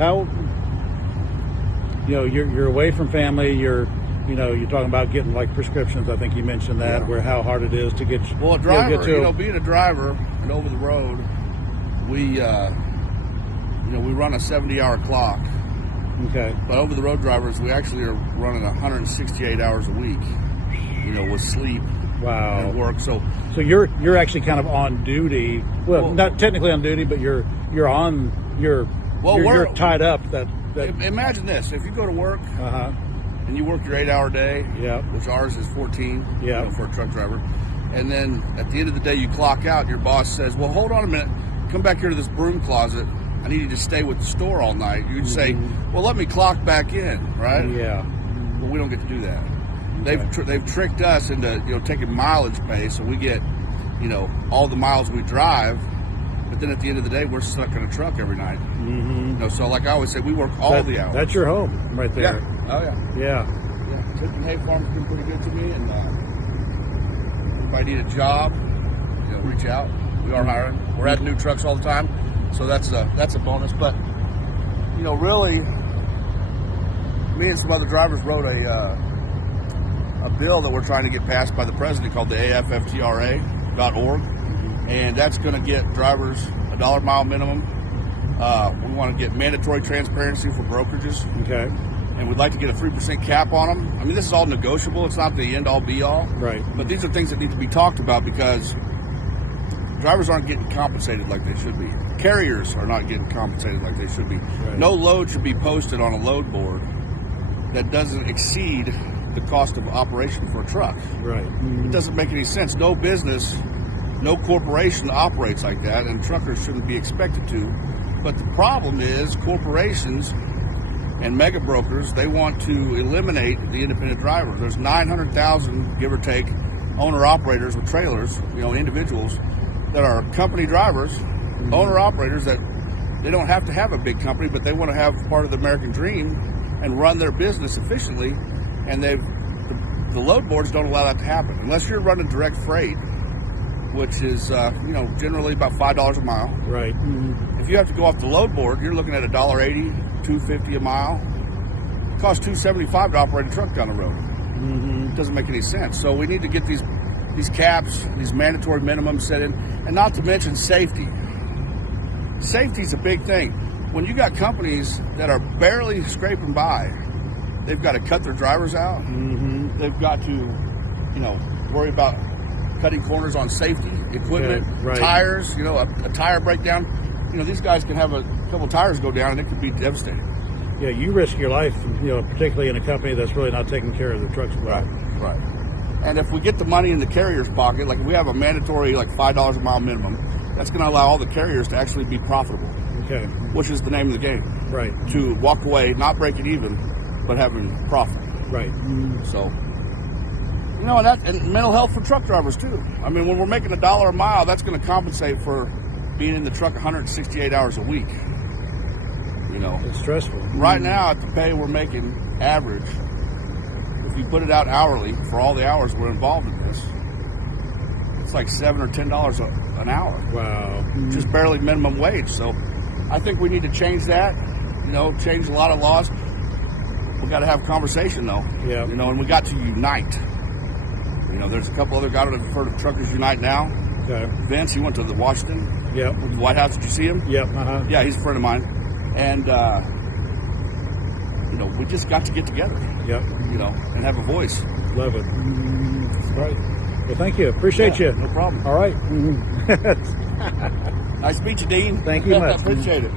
How, you're away from family. You're talking about getting like prescriptions. I think you mentioned that, where how hard it is to get. Well, a driver, being a driver and over the road, we run a 70-hour clock. Okay. But over the road drivers, we actually are running 168 hours a week. With sleep. Wow. And work. So you're actually kind of on duty. Well, not technically on duty, but you're tied up. Imagine this: if you go to work and you work your 8-hour day, which ours is 14, for a truck driver, and then at the end of the day you clock out, your boss says, "Well, hold on a minute, come back here to this broom closet. I need you to stay with the store all night." You'd say, "Well, let me clock back in," right? Yeah. Well, we don't get to do that. They've tricked us into taking mileage pay, so we get all the miles we drive, but then at the end of the day we're stuck in a truck every night. So like I always say, we work all the hours. That's your home right there. Yeah. Oh yeah. Tipton Hay Farm's been pretty good to me, and if I need a job, reach out. We are hiring. We're adding new trucks all the time, so that's a bonus. But really, me and some other drivers wrote a bill that we're trying to get passed by the president called the AFFTRA.org, and that's going to get drivers a $1 mile minimum. We want to get mandatory transparency for brokerages. Okay. And we'd like to get a 3% cap on them. I mean, this is all negotiable. It's not the end-all, be-all. Right. But these are things that need to be talked about because drivers aren't getting compensated like they should be. Carriers are not getting compensated like they should be. Right. No load should be posted on a load board that doesn't exceed the cost of operation for a truck. Right. It doesn't make any sense. No business, no corporation operates like that, and truckers shouldn't be expected to. But the problem is corporations and mega brokers, they want to eliminate the independent driver. There's 900,000, give or take, owner-operators with trailers, individuals that are company drivers, owner-operators that they don't have to have a big company, but they want to have part of the American dream and run their business efficiently. And the load boards don't allow that to happen unless you're running direct freight, which is generally about $5 a mile. Right. If you have to go off the load board, you're looking at $1.80, $2.50 a mile. It costs $2.75 to operate a truck down the road. It doesn't make any sense. So we need to get these caps, these mandatory minimums set in, and not to mention safety. Safety's a big thing. When you got companies that are barely scraping by, they've got to cut their drivers out. They've got to, worry about cutting corners on safety equipment, tires. A tire breakdown. These guys can have a couple tires go down, and it could be devastating. Yeah, you risk your life, particularly in a company that's really not taking care of the trucks. Right. And if we get the money in the carrier's pocket, like if we have a mandatory $5 a mile minimum, that's going to allow all the carriers to actually be profitable. Okay. Which is the name of the game. Right. To walk away, not breaking even, but having profit. Right. So, and mental health for truck drivers too. I mean, when we're making $1 a mile, that's going to compensate for being in the truck 168 hours a week. It's stressful. Right now, at the pay we're making average, if you put it out hourly for all the hours we're involved in this, it's like $7 or $10 an hour. Wow. Just barely minimum wage. So I think we need to change that, change a lot of laws. We got to have a conversation though. Yeah. And we got to unite. There's a couple other guys that have heard of Truckers Unite Now. Okay. Vince, he went to the Washington. Yep. The White House. Did you see him? Yep. Yeah, he's a friend of mine. And, we just got to get together. Yep. And have a voice. Love it. Right. Well, thank you. Appreciate you. No problem. All right. Nice to meet you, Dean. Thank you much. Appreciate it.